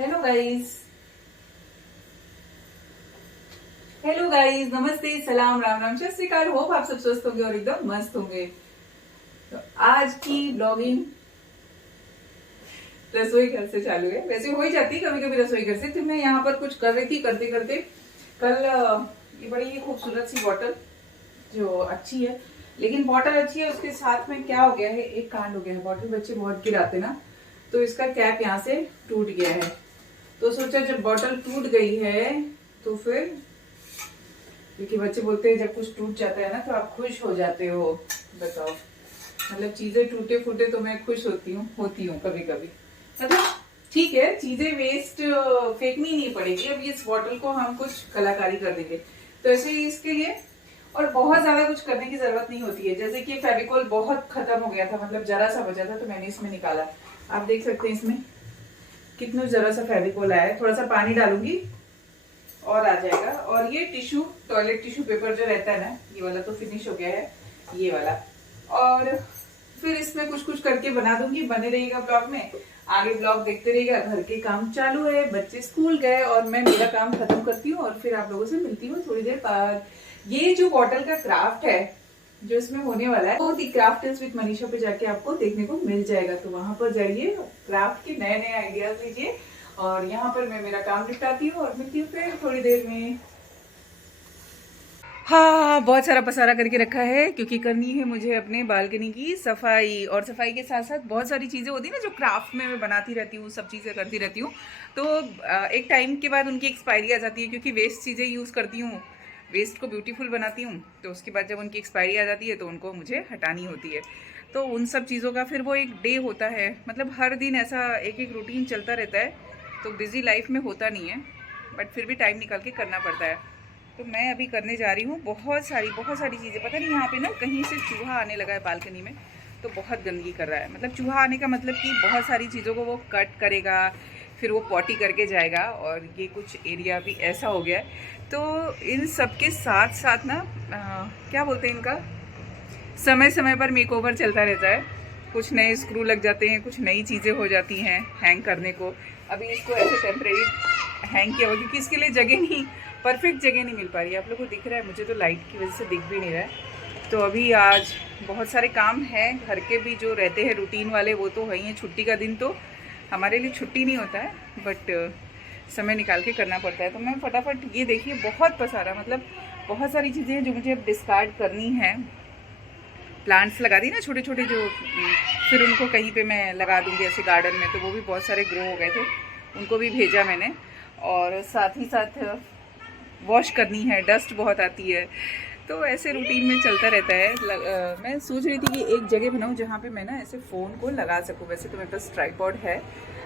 Hello guys. Hello guys, नमस्ते, सलाम, राम राम, सत श्री अकाल। होप आप सब स्वस्थ होंगे और एकदम मस्त होंगे। तो आज की ब्लॉगिंग रसोई घर से चालू है। वैसे हो ही जाती है कभी कभी रसोई घर से। तो मैं यहाँ पर कुछ कर रही थी, करते करते कल ये बड़ी खूबसूरत सी बॉटल जो अच्छी है, लेकिन बॉटल अच्छी है, उसके साथ में क्या हो गया है, एक कांड हो गया है। बॉटल बच्चे बहुत गिराते ना, तो इसका कैप यहाँ से टूट गया है। तो सोचा जब बॉटल टूट गई है तो फिर, क्योंकि बच्चे बोलते हैं जब कुछ टूट जाता है ना तो आप खुश हो जाते हो। बताओ, मतलब चीजें टूटे फूटे तो मैं खुश होती हूँ कभी कभी। मतलब ठीक है, चीजें वेस्ट फेंकनी नहीं पड़ेगी। अब इस बॉटल को हम कुछ कलाकारी कर देंगे तो ऐसे ही इसके लिए, और बहुत ज्यादा कुछ करने की जरूरत नहीं होती है। जैसे कि फेविकोल बहुत खत्म हो गया था, मतलब जरा सा बचा था, तो मैंने इसमें निकाला। आप देख सकते हैं इसमें कितना जरा सा फेविकोल आया है। थोड़ा सा पानी डालूंगी और आ जाएगा। और ये टिश्यू, टॉयलेट टिश्यू पेपर जो रहता है ना, ये वाला तो फिनिश हो गया है, ये वाला। और फिर इसमें कुछ कुछ करके बना दूंगी। बने रहिएगा ब्लॉग में, आगे ब्लॉग देखते रहिएगा। घर के काम चालू है, बच्चे स्कूल गए और मैं मेरा काम खत्म करती हूँ और फिर आप लोगों से मिलती हूँ थोड़ी देर बाद। ये जो बॉटल का क्राफ्ट है जो इसमें होने वाला है, वो दी क्राफ्ट विद मनीषा पे जाके आपको देखने को मिल जाएगा। तो वहां पर जाइए, क्राफ्ट के नए नए आइडियाज लीजिए। और यहाँ पर मैं मेरा काम निपटाती हूँ और मिलती हूँ फिर थोड़ी देर में। हाँ, बहुत सारा पसारा करके रखा है क्योंकि करनी है मुझे अपने बालकनी की सफाई। और सफाई के साथ साथ बहुत सारी चीज़ें होती है ना जो क्राफ्ट में मैं बनाती रहती हूँ, सब चीज़ें करती रहती हूँ। तो एक टाइम के बाद उनकी एक्सपायरी आ जाती है, क्योंकि वेस्ट चीज़ें यूज़ करती हूँ, वेस्ट को ब्यूटीफुल बनाती हूँ। तो उसके बाद जब उनकी एक्सपायरी आ जाती है तो उनको मुझे हटानी होती है। तो उन सब चीज़ों का फिर वो एक डे होता है, मतलब हर दिन ऐसा एक एक रूटीन चलता रहता है। तो बिज़ी लाइफ में होता नहीं है, बट फिर भी टाइम निकाल के करना पड़ता है। तो मैं अभी करने जा रही हूँ बहुत सारी चीज़ें। पता नहीं यहाँ पे ना कहीं से चूहा आने लगा है बालकनी में, तो बहुत गंदगी कर रहा है। मतलब चूहा आने का मतलब कि बहुत सारी चीज़ों को वो कट करेगा, फिर वो पॉटी करके जाएगा। और ये कुछ एरिया भी ऐसा हो गया है। तो इन सब के साथ साथ ना क्या बोलते हैं इनका, समय समय पर मेकओवर चलता रहता है। कुछ नए स्क्रू लग जाते हैं, कुछ नई चीज़ें हो जाती हैं हैंग करने को। अभी इसको ऐसे टेम्परेरी हैंग किया हुआ, क्योंकि इसके लिए जगह नहीं, परफेक्ट जगह नहीं मिल पा रही है। आप लोगों को दिख रहा है, मुझे तो लाइट की वजह से दिख भी नहीं रहा है। तो अभी आज बहुत सारे काम हैं घर के भी जो रहते हैं रूटीन वाले, वो तो वही हैं। छुट्टी का दिन तो हमारे लिए छुट्टी नहीं होता है, बट समय निकाल के करना पड़ता है। तो मैं फटाफट, ये देखिए बहुत पसारा, मतलब बहुत सारी चीज़ें हैं जो मुझे अब डिस्कार्ड करनी है। प्लांट्स लगा दी ना छोटे छोटे जो, फिर उनको कहीं पे मैं लगा दूंगी ऐसे गार्डन में, तो वो भी बहुत सारे ग्रो हो गए थे, उनको भी भेजा मैंने। और साथ ही साथ वॉश करनी है, डस्ट बहुत आती है। तो ऐसे रूटीन में चलता रहता है। मैं सोच रही थी कि एक जगह बनाऊँ जहाँ पे मैं ना ऐसे फ़ोन को लगा सकूँ। वैसे तो मेरे पास ट्राइपॉड है,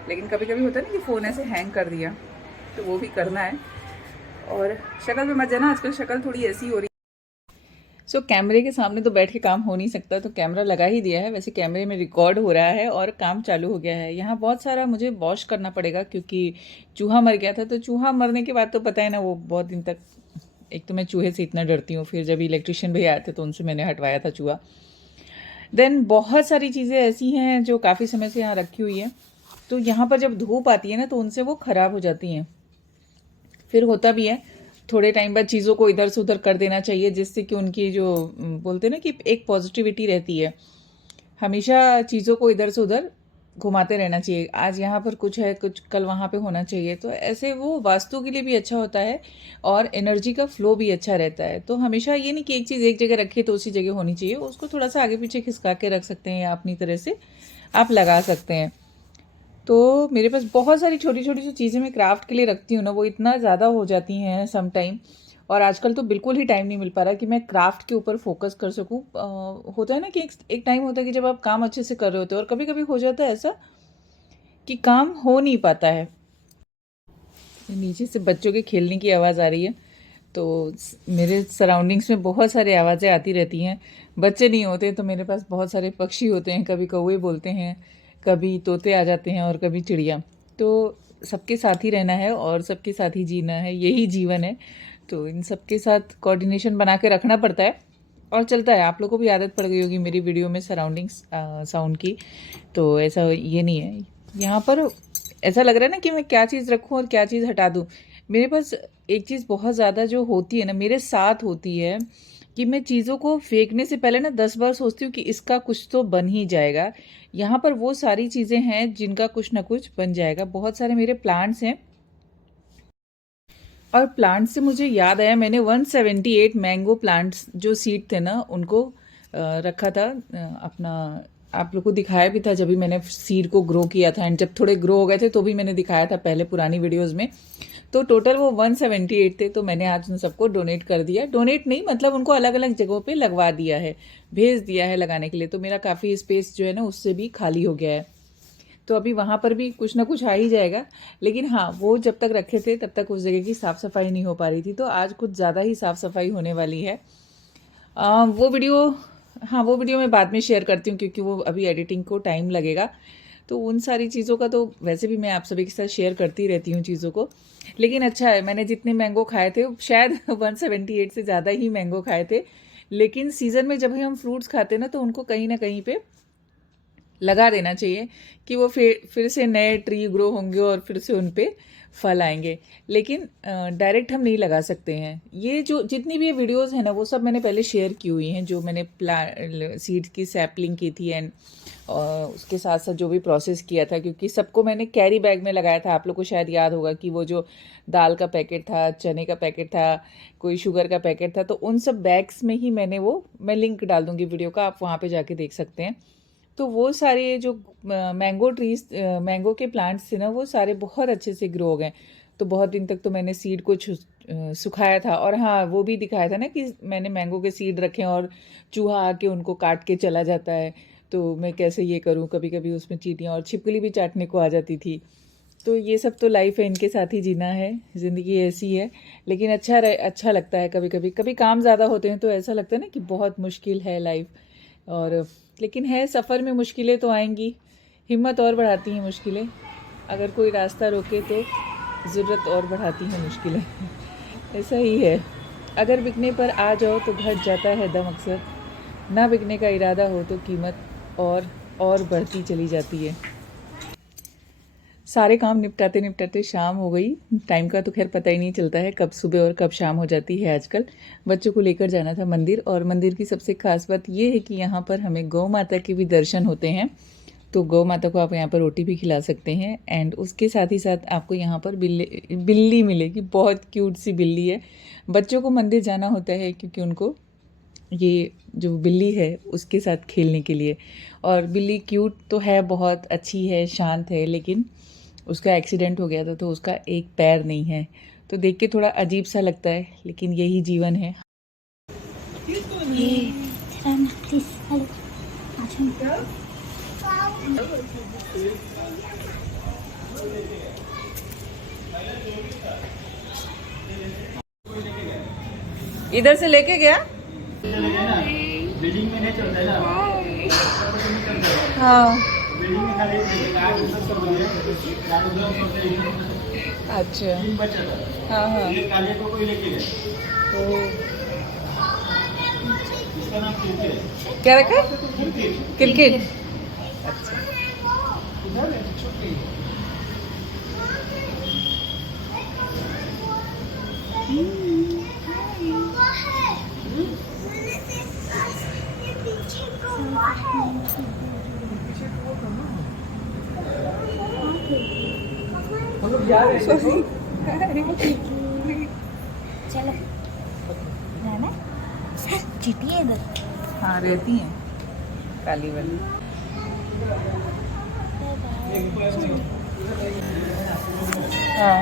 लेकिन कभी कभी होता है ना कि फ़ोन ऐसे हैंग कर दिया, तो वो भी करना है। और शक्ल में मत जाना, आजकल शक्ल थोड़ी ऐसी हो रही। कैमरे के सामने तो बैठ के काम हो नहीं सकता, तो कैमरा लगा ही दिया है। वैसे कैमरे में रिकॉर्ड हो रहा है और काम चालू हो गया है। यहाँ बहुत सारा मुझे वॉश करना पड़ेगा, क्योंकि चूहा मर गया था। तो चूहा मरने के बाद तो पता है ना, वो बहुत दिन तक, एक तो मैं चूहे से इतना डरती हूँ, फिर जब इलेक्ट्रिशियन भैया आए थे तो उनसे मैंने हटवाया था चूहा। देन बहुत सारी चीज़ें ऐसी हैं जो काफ़ी समय से यहाँ रखी हुई हैं, तो यहाँ पर जब धूप आती है ना तो उनसे वो ख़राब हो जाती हैं। फिर होता भी है, थोड़े टाइम बाद चीज़ों को इधर से उधर कर देना चाहिए, जिससे कि उनकी जो बोलते हैं ना कि एक पॉजिटिविटी रहती है। हमेशा चीज़ों को इधर से उधर घुमाते रहना चाहिए। आज यहाँ पर कुछ है, कुछ कल वहाँ पे होना चाहिए। तो ऐसे वो वास्तु के लिए भी अच्छा होता है और एनर्जी का फ्लो भी अच्छा रहता है। तो हमेशा ये नहीं कि एक चीज़ एक जगह रखिए तो उसी जगह होनी चाहिए, उसको थोड़ा सा आगे पीछे खिसका के रख सकते हैं या अपनी तरह से आप लगा सकते हैं। तो मेरे पास बहुत सारी छोटी छोटी जो चीज़ें मैं क्राफ्ट के लिए रखती हूँ ना, वो इतना ज़्यादा हो जाती हैं सम टाइम। और आजकल तो बिल्कुल ही टाइम नहीं मिल पा रहा कि मैं क्राफ्ट के ऊपर फोकस कर सकूँ। होता है ना कि एक टाइम होता है कि जब आप काम अच्छे से कर रहे होते हो, और कभी कभी हो जाता है ऐसा कि काम हो नहीं पाता है। नीचे से बच्चों के खेलने की आवाज़ आ रही है, तो मेरे सराउंडिंग्स में बहुत सारी आवाज़ें आती रहती हैं। बच्चे नहीं होते तो मेरे पास बहुत सारे पक्षी होते हैं, कभी कौवे बोलते हैं, कभी तोते आ जाते हैं और कभी चिड़िया। तो सबके साथ ही रहना है और सबके साथ ही जीना है, यही जीवन है। तो इन सबके साथ कोऑर्डिनेशन बना के रखना पड़ता है और चलता है। आप लोगों को भी आदत पड़ गई होगी मेरी वीडियो में सराउंडिंग्स साउंड की, तो ऐसा ये नहीं है। यहाँ पर ऐसा लग रहा है ना कि मैं क्या चीज़ रखूँ और क्या चीज़ हटा दूँ। मेरे पास एक चीज़ बहुत ज़्यादा जो होती है ना, मेरे साथ होती है कि मैं चीज़ों को फेंकने से पहले ना 10 बार सोचती हूँ कि इसका कुछ तो बन ही जाएगा। यहाँ पर वो सारी चीज़ें हैं जिनका कुछ ना कुछ बन जाएगा। बहुत सारे मेरे प्लांट्स हैं और प्लांट से मुझे याद आया, मैंने 178 मैंगो प्लांट्स जो सीड थे ना उनको रखा था अपना। आप लोग को दिखाया भी था जब भी मैंने सीड को ग्रो किया था, एंड जब थोड़े ग्रो हो गए थे तो भी मैंने दिखाया था पहले पुरानी वीडियोस में। तो टोटल वो 178 थे, तो मैंने आज उन सबको डोनेट कर दिया। डोनेट नहीं, मतलब उनको अलग अलग जगहों पे लगवा दिया है, भेज दिया है लगाने के लिए। तो मेरा काफ़ी स्पेस जो है ना उससे भी खाली हो गया है। तो अभी वहाँ पर भी कुछ ना कुछ आ ही जाएगा। लेकिन हाँ, वो जब तक रखे थे तब तक उस जगह की साफ़ सफाई नहीं हो पा रही थी, तो आज कुछ ज़्यादा ही साफ़ सफाई होने वाली है। वो वीडियो, हाँ वो वीडियो मैं बाद में शेयर करती हूँ क्योंकि वो अभी एडिटिंग को टाइम लगेगा। तो उन सारी चीज़ों का तो वैसे भी मैं आप सभी के साथ शेयर करती रहती हूँ चीज़ों को। लेकिन अच्छा है, मैंने जितने मैंगो खाए थे शायद 178 से ज़्यादा ही मैंगो खाए थे। लेकिन सीज़न में जब हम फ्रूट्स खाते हैं ना तो उनको कहीं ना कहीं पे लगा देना चाहिए कि वो फिर से नए ट्री ग्रो होंगे और फिर से उन पे फल आएंगे। लेकिन डायरेक्ट हम नहीं लगा सकते हैं। ये जो जितनी भी ये वीडियोस हैं ना वो सब मैंने पहले शेयर की हुई हैं, जो मैंने सीड्स की सैपलिंग की थी एंड उसके साथ साथ जो भी प्रोसेस किया था, क्योंकि सबको मैंने कैरी बैग में लगाया था। आप लोग को शायद याद होगा कि वो जो दाल का पैकेट था, चने का पैकेट था, कोई शुगर का पैकेट था, तो उन सब बैग्स में ही मैं लिंक डाल दूंगी वीडियो का, आप वहाँ पे जाके देख सकते हैं। तो वो सारे जो मैंगो ट्रीज, मैंगो के प्लांट्स थे ना वो सारे बहुत अच्छे से ग्रो हो गए। तो बहुत दिन तक तो मैंने सीड को सुखाया था, और हाँ वो भी दिखाया था ना कि मैंने मैंगो के सीड रखे हैं और चूहा आके उनको काट के चला जाता है। तो मैं कैसे ये करूँ, कभी कभी उसमें चींटियाँ और छिपकली भी चाटने को आ जाती थी। तो ये सब तो लाइफ है, इनके साथ ही जीना है, ज़िंदगी ऐसी है। लेकिन अच्छा लगता है। कभी कभी कभी काम ज़्यादा होते हैं तो ऐसा लगता है ना कि बहुत मुश्किल है लाइफ। और लेकिन है, सफ़र में मुश्किलें तो आएंगी, हिम्मत और बढ़ाती हैं मुश्किलें। अगर कोई रास्ता रोके तो ज़रूरत और बढ़ाती हैं मुश्किलें। ऐसा ही है। अगर बिकने पर आ जाओ तो घट जाता है दम अक्सर, ना बिकने का इरादा हो तो कीमत और बढ़ती चली जाती है। सारे काम निपटाते निपटाते शाम हो गई। टाइम का तो खैर पता ही नहीं चलता है कब सुबह और कब शाम हो जाती है आजकल। बच्चों को लेकर जाना था मंदिर, और मंदिर की सबसे खास बात ये है कि यहाँ पर हमें गौ माता के भी दर्शन होते हैं। तो गौ माता को आप यहाँ पर रोटी भी खिला सकते हैं, एंड उसके साथ ही साथ आपको यहाँ पर बिल्ली मिलेगी। बहुत क्यूट सी बिल्ली है। बच्चों को मंदिर जाना होता है क्योंकि उनको ये जो बिल्ली है उसके साथ खेलने के लिए। और बिल्ली क्यूट तो है, बहुत अच्छी है, शांत है, लेकिन उसका एक्सीडेंट हो गया था तो उसका एक पैर नहीं है। तो देख के थोड़ा अजीब सा लगता है, लेकिन यही जीवन है। इधर से लेके गया। बिल्डिंग में नहीं चलता है ना। हाँ अच्छा, हाँ हाँ, क्या रखा है? क्रिकेट। अच्छा, चलो रहना चीटी है इधर। हाँ रहती हैं काली वाली। हाँ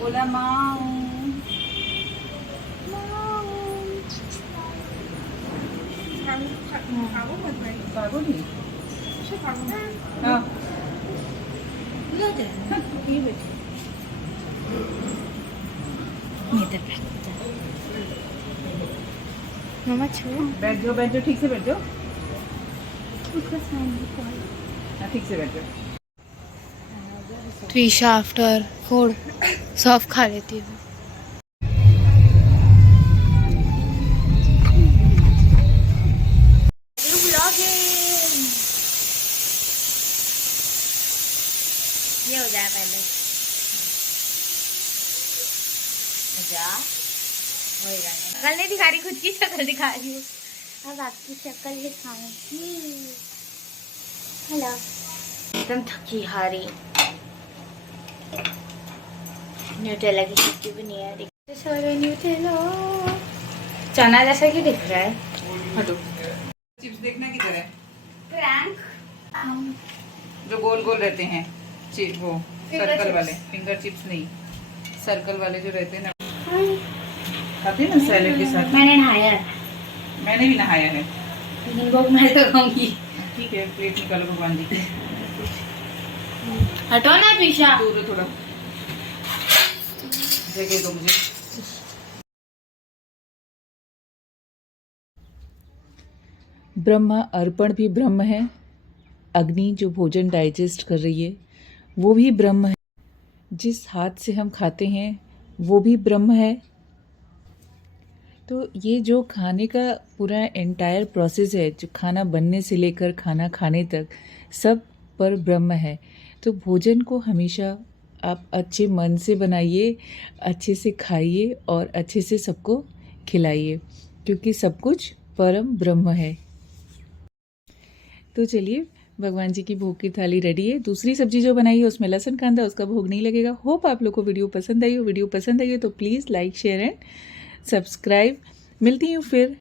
बोला माँ। भागो नहीं। हाँ मामा छो बैठ जाओ ठीक से बैठ जाओ। उसका साइन हाँ ठीक से बैठ जाओ। त्रिशा आफ्टर फूड सब खा लेती हूँ। ये हो जाए पहले शक्ल नहीं दिखा रही, खुद की शक्ल दिखा रही हूँ। अब आपकी शक्ल दिखाऊंगी। हेलो, एकदम थकी हारी। न्यूटेला की सब्जी भी नहीं है, सारे न्यूटेला चना जैसा कि दिख रहा है। हटो, चिप्स देखना किधर है? प्रैंक जो गोल गोल रहते हैं चिप, वो सर्कल वाले, फिंगर चिप्स नहीं, सर्कल वाले जो रहते हैं ना, खाते हैं ना सैलेड के साथ। मैंने नहाया है, मैंने भी नहाया है। लेकिन वो मैं तो खाऊंगी। ठीक है, प्लेट निकालो भगवान जी की। हटो ना पीछा। दूर थोड़ा जगह दो मुझे। ब्रह्मा अर्पण भी ब्रह्म है, अग्नि जो भोजन डाइजेस्ट कर रही है वो भी ब्रह्म है, जिस हाथ से हम खाते हैं वो भी ब्रह्म है। तो ये जो खाने का पूरा एंटायर प्रोसेस है, जो खाना बनने से लेकर खाना खाने तक, सब पर ब्रह्म है। तो भोजन को हमेशा आप अच्छे मन से बनाइए, अच्छे से खाइए और अच्छे से सबको खिलाइए, क्योंकि सब कुछ परम ब्रह्म है। तो चलिए, भगवान जी की भोग की थाली रेडी है। दूसरी सब्जी जो बनाई है उसमें लहसुन कांदा, उसका भोग नहीं लगेगा। होप आप लोग को वीडियो पसंद आई हो। वीडियो पसंद आई है तो please like share and subscribe. मिलती हूँ फिर